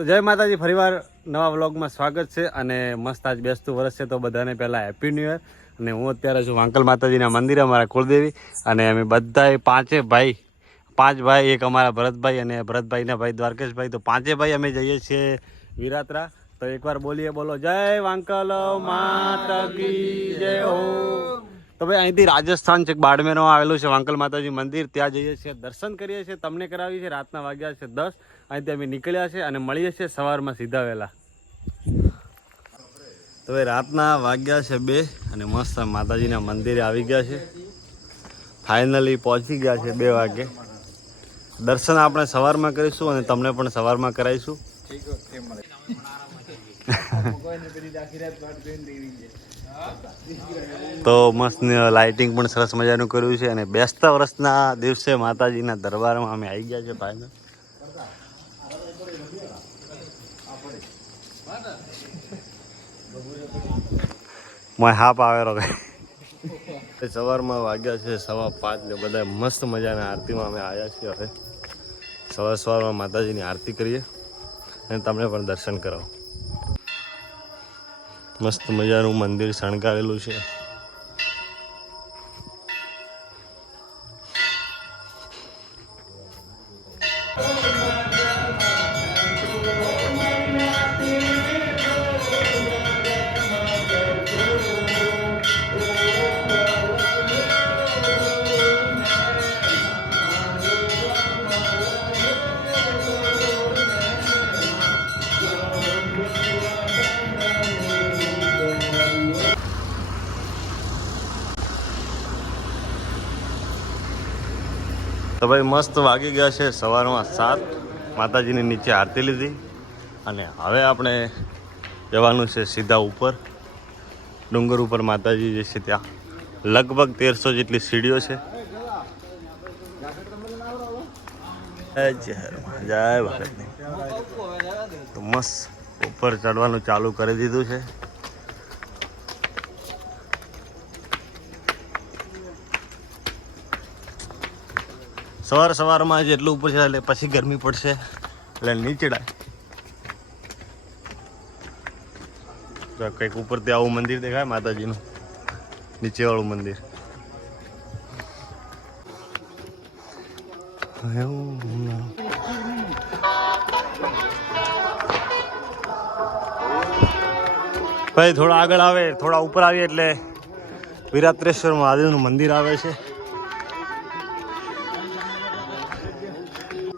તો જય માતાજી, ફરીવાર નવા વ્લોગમાં સ્વાગત છે અને મસ્ત આજ બેસતું વર્ષ છે તો બધાને પહેલાં હેપી ન્યૂ યર અને હું અત્યારે છું વાંકલ માતાજીના મંદિરે, અમારા કુળદેવી. અને અમે બધાએ પાંચે ભાઈ, પાંચ ભાઈ, એક અમારા ભરતભાઈ અને ભરતભાઈના ભાઈ દ્વારકેશભાઈ. તો પાંચે ભાઈ અમે જઈએ છીએ વિરાત્રા. તો એકવાર બોલીએ બોલો, જય વાંકલ માતા જય હો. તો ભાઈ અહીંથી રાજસ્થાન છે બાડમેરમાં આવેલું છે વાંકલ માતાજી મંદિર. ત્યાં જઈએ છીએ દર્શન કરીએ છીએ તમને કરાવીએ છીએ રાતના વાગ્યા છે દસ. અહીંથી અમે નીકળ્યા છે અને મળીએ છીએ સવારમાં સીધા વહેલા. તો ભાઈ રાતના વાગ્યા છે બે અને મસ્ત માતાજીના મંદિરે આવી ગયા છે. ફાઇનલી પહોંચી ગયા છે બે વાગે. દર્શન આપણે સવારમાં કરીશું અને તમને પણ સવારમાં કરાવીશું. તો મસ્ત લાઇટિંગ પણ સરસ મજાનું કર્યું છે અને બેસતા વર્ષના દિવસે માતાજીના દરબારમાં અમે આવી ગયા છે ભાઈ મેં હાપ આવેલો ભાઈ સવારમાં વાગ્યા છે સવા પાંચ ને બધા મસ્ત મજાના આરતીમાં અમે આવ્યા છીએ હવે. સવાર સવારમાં માતાજીની આરતી કરીએ અને તમને પણ દર્શન કરાવો. મસ્ત મજાનું મંદિર શણગારેલું છે. તો ભાઈ મસ્ત વાગી ગયા છે સવારમાં સાત. માતાજીની નીચે આરતી લીધી. અને હવે આપણે જવાનું છે સીધા ઉપર. ડુંગર ઉપર માતાજી જે છે ત્યાં. લગભગ તેરસો જેટલી સીડીઓ છે. જય ભારતની તો મસ્ત ઉપર ચડવાનું ચાલુ કરી દીધું છે. સવાર સવારમાં જેટલું ઉપર છે, એટલે પછી ગરમી પડશે. એટલે નીચડાય તો કંઈક ઉપરથી આવું મંદિર દેખાય, માતાજીનું. નીચેવાળું મંદિર. ભાઈ, થોડા આગળ આવે, થોડા ઉપર આવીએ, એટલે વિરાત્રેશ્વર મહાદેવનું મંદિર આવે છે.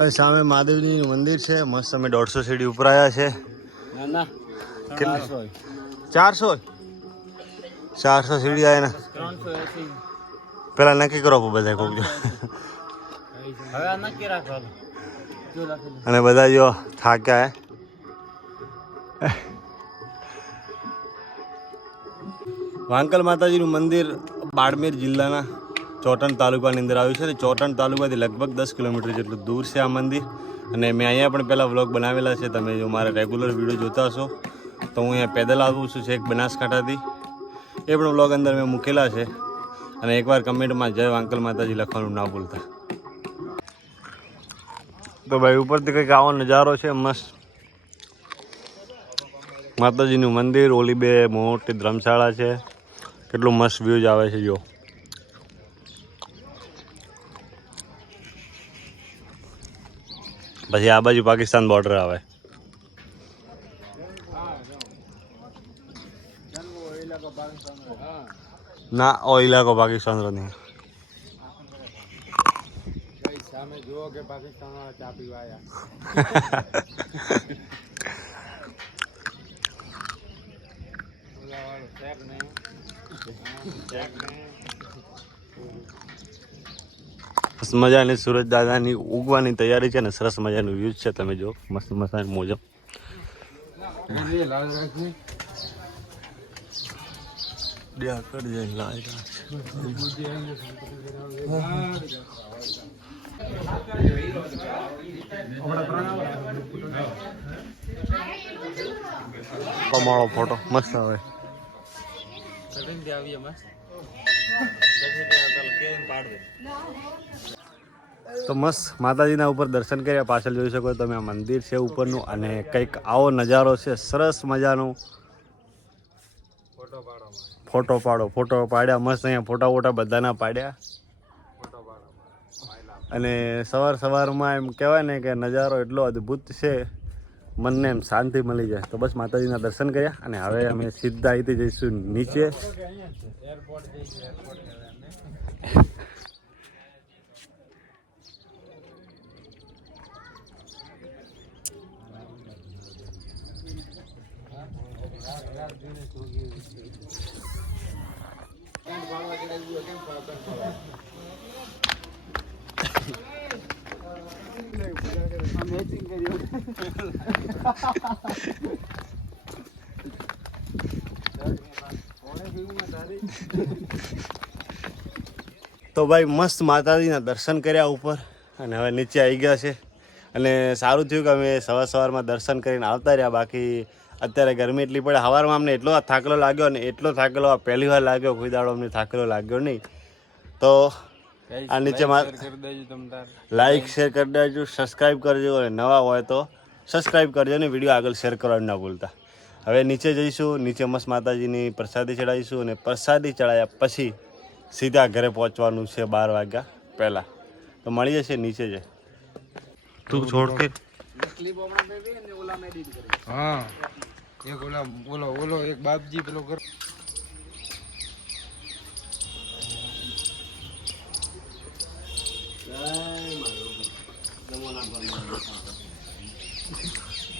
ભાઈ સામે મહાદેવજી મંદિર છે. મસ્ત અમે દોઢસો સીડી ઉપરાયા છે. ચારસો ચારસો સીડી આવે ને. પેલા નક્કી કરો બધા જો. અને બધા જો થાક્યા વાંકલ માતાજીનું મંદિર બાડમેર જિલ્લાના ચોટણ તાલુકાની અંદર આવ્યું છે. અને ચોટણ તાલુકાથી લગભગ દસ કિલોમીટર જેટલું દૂર છે આ મંદિર. અને મેં અહીંયા પણ પહેલાં વ્લોગ બનાવેલા છે. તમે જો મારા રેગ્યુલર વીડિયો જોતા હશો, તો હું અહીંયા પેદલ આવું છું છેક બનાસકાંઠાથી. એ પણ વ્લોગ અંદર મેં મૂકેલા છે. અને એકવાર કમેન્ટમાં જય અંકલ માતાજી લખવાનું ના ભૂલતા. તો ભાઈ, ઉપરથી કંઈક આવો નજારો છે, મસ્ત. માતાજીનું મંદિર, ઓલી બે મોટી ધર્મશાળા છે. કેટલું મસ્ત વ્યૂઝ આવે છે, જો. પછી આ બાજુ પાકિસ્તાન બોર્ડર આવે. ના, ઓ ઇલાકો પાકિસ્તાન રો નહીં સામે જુઓ કે પાકિસ્તાન વાળા ચા પીવા આયા ઓલા વાળો શેક નહીં શેક નહીં મસ્ત મજાની સુરજ દાદાની ઉગવાની તૈયારી છે ને સરસ મજાનું વ્યૂઝ છે તમે જો મસ્ત મસ્ત મોજમ લાલ કમાળો ફોટો મસ્ત આવે તો મસ્ત માતાજીના ઉપર દર્શન કર્યા, પાછળ જોઈ શકો તમે આ મંદિર છે ઉપરનું અને કંઈક આવો નજારો છે, સરસ મજાનું ફોટો પાડો, ફોટો પાડ્યા, મસ્ત અહીંયા ફોટા વોટા બધાના પાડ્યા ફોટો. અને સવાર સવારમાં એમ કહેવાય ને કે નજારો એટલો અદ્ભુત છે મનને એમ શાંતિ મળી જાય. તો બસ માતાજીના દર્શન કર્યા અને હવે અમે સીધા અહીંથી જઈશું નીચે. તો ભાઈ મસ્ત માતાજીના દર્શન કર્યા ઉપર અને હવે નીચે આવી ગયા છે. અને સારું થયું કે અમે સવાર સવારમાં દર્શન કરીને આવતા રહ્યા. બાકી અત્યારે ગરમી એટલી પડે. સવારમાં અમને એટલો થાકલો લાગ્યો ને એટલો થાકલો પહેલી વાર લાગ્યો. કોઈ દાડો અમને થાકલો લાગ્યો નહીં. તો આ નીચે લાઈક શેર કરી દેજો સબસ્ક્રાઈબ કરજો અને નવા હોય તો સબસ્ક્રાઈબ કરજો અને વીડિયો આગળ શેર કરવાનું ના ભૂલતા. હવે નીચે જઈશું નીચે મસ્ત માતાજીની પ્રસાદી ચડાવીશું અને પ્રસાદી ચડાવ્યા પછી સીધા ઘરે પહોંચવાનું છે બાર વાગ્યા પહેલાં. તો મળી જશે નીચે જ તું છોડ કે. હા. એક ઓલા ઓલો ઓલો એક બાપજી પેલો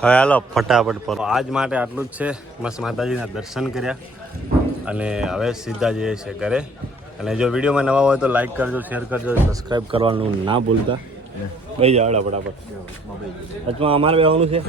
હવે હાલો, ફટાફટ પર આજ માટે આટલું જ છે. મસ્ત માતાજીના દર્શન કર્યા. અને હવે સીધા જઈએ છીએ ઘરે. અને જો વિડીયોમાં નવા હોય તો લાઈક કરજો શેર કરજો સબસ્ક્રાઈબ કરવાનું ના ભૂલતા. ભાઈ જાવડા ફટાફટ. અચ્છા અમારે બેવાનું છે?